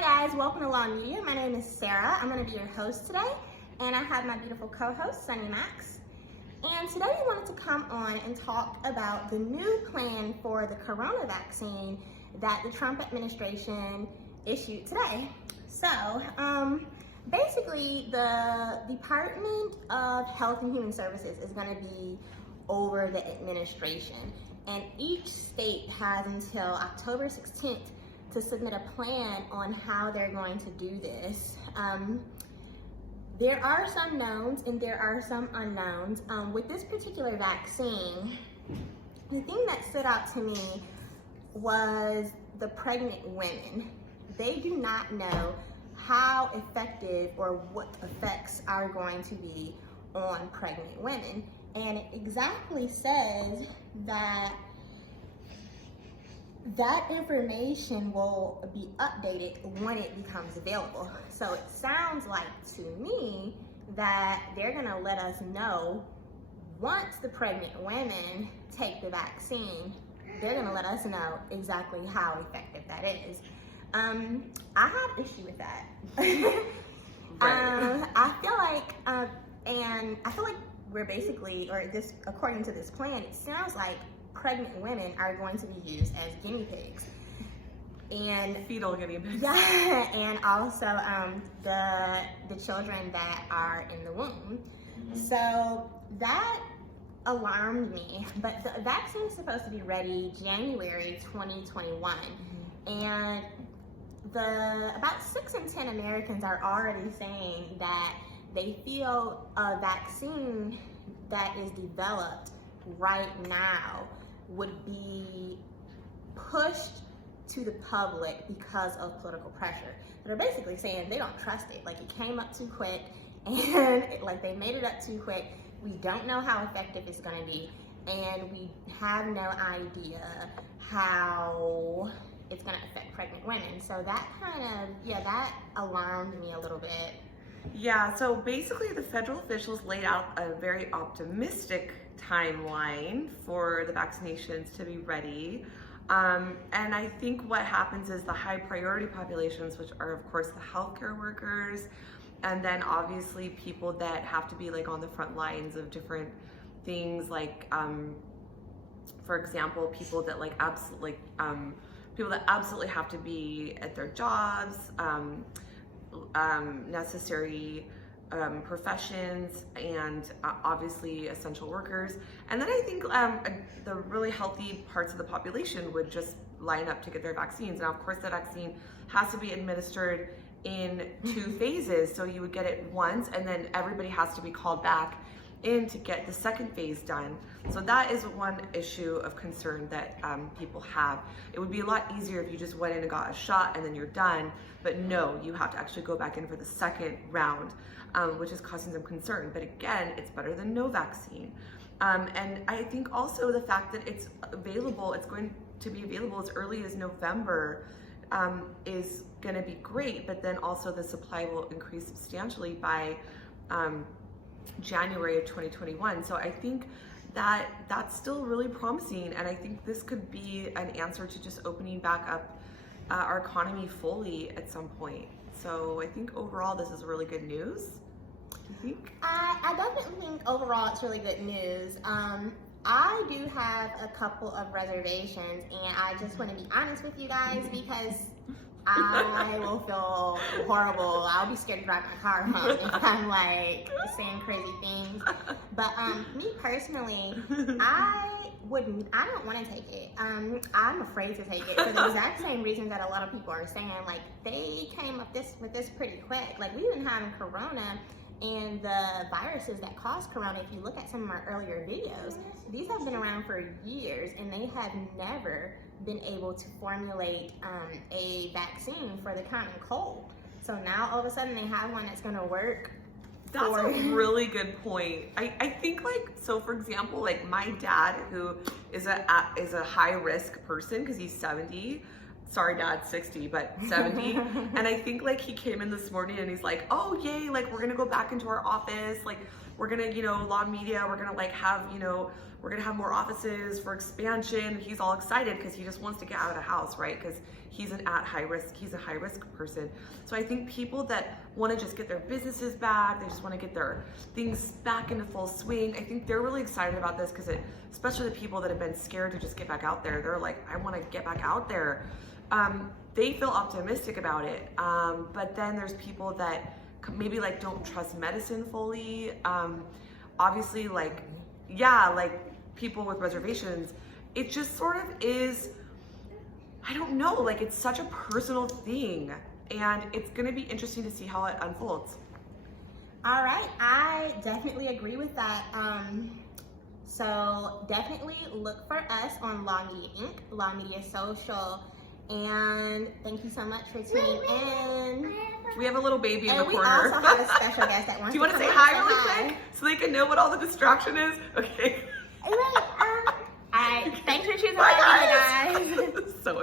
Hi guys, welcome to Law Media. My name is Sarah. I'm going to be your host today, and I have my beautiful co-host, Sunny Max. And today we wanted to come on and talk about the new plan for the corona vaccine that the Trump administration issued today. So, basically, the Department of Health and Human Services is going to be over the administration, and each state has until October 16th to submit a plan on how they're going to do this. There are some knowns and there are some unknowns. With this particular vaccine, the thing that stood out to me was the pregnant women. They do not know how effective or what effects are going to be on pregnant women. And it exactly says that information will be updated when it becomes available. So it sounds like to me that they're gonna let us know once the pregnant women take the vaccine, they're gonna let us know exactly how effective that is. I have issue with that. Right. I feel like we're basically, or this, according to this plan, it sounds like pregnant women are going to be used as guinea pigs, and Fetal guinea pigs. yeah, and also the children that are in the womb. So that alarmed me. But the vaccine is supposed to be ready January 2021, and about 6 in 10 Americans are already saying that they feel a vaccine that is developed right now would be pushed to the public because of political pressure. They're basically saying they don't trust it. Like, it came up too quick, and they made it up too quick. We don't know how effective it's going to be, and we have no idea how it's going to affect pregnant women. So that that alarmed me a little bit. Yeah, so basically the federal officials laid out a very optimistic timeline for the vaccinations to be ready. And I think what happens is the high priority populations, which are of course the healthcare workers, and then obviously people that have to be like on the front lines of different things, like for example, people that absolutely have to be at their jobs, necessary professions, and obviously essential workers. And then I think the really healthy parts of the population would just line up to get their vaccines. Now, of course, the vaccine has to be administered in 2 phases. So you would get it once, and then everybody has to be called back in to get the second phase done. So that is one issue of concern that people have. It would be a lot easier if you just went in and got a shot and then you're done, but no, you have to actually go back in for the second round, which is causing some concern. But again, it's better than no vaccine. And I think also the fact that it's available, it's going to be available as early as November, is gonna be great, but then also the supply will increase substantially by January of 2021. So I think that that's still really promising, and I think this could be an answer to just opening back up our economy fully at some point. So I think overall this is really good news. Do you think? I definitely think overall it's really good news. I do have a couple of reservations, and I just want to be honest with you guys because I will feel horrible. I'll be scared to drive my car home if I'm saying crazy things. But me personally, I don't want to take it. I'm afraid to take it for the exact same reason that a lot of people are saying. Like, they came up with this pretty quick. Like, we've been having corona and the viruses that cause corona. If you look at some of our earlier videos, these have been around for years, and they have never been able to formulate a vaccine for the common cold. So now all of a sudden they have one that's gonna work. That's a really good point. I think, so for example, my dad, who is a high risk person because he's 70. Sorry, Dad, 60, but 70. And I think he came in this morning and he's like, oh yay, we're gonna go back into our office. we're gonna, you know, Law Media, we're gonna like have, you know, we're gonna have more offices for expansion. He's all excited because he just wants to get out of the house, right? Because he's a high risk person. So I think people that want to just get their businesses back, they just want to get their things back into full swing, I think they're really excited about this because especially the people that have been scared to just get back out there, they're like, I want to get back out there. They feel optimistic about it. But then there's people that maybe like don't trust medicine fully. Obviously, like, yeah, like people with reservations, it just sort of is, I don't know, like it's such a personal thing, and it's gonna be interesting to see how it unfolds. All right, I definitely agree with that. So definitely look for us on Law Media Inc., Law Media Social, and thank you so much for tuning in. We have a little baby in the And we corner. also have a special guest that wants Do you want to say come hi and really say quick so they can know what all the distraction is? Okay. All right, thanks for choosing Bye, Law Media, guys. So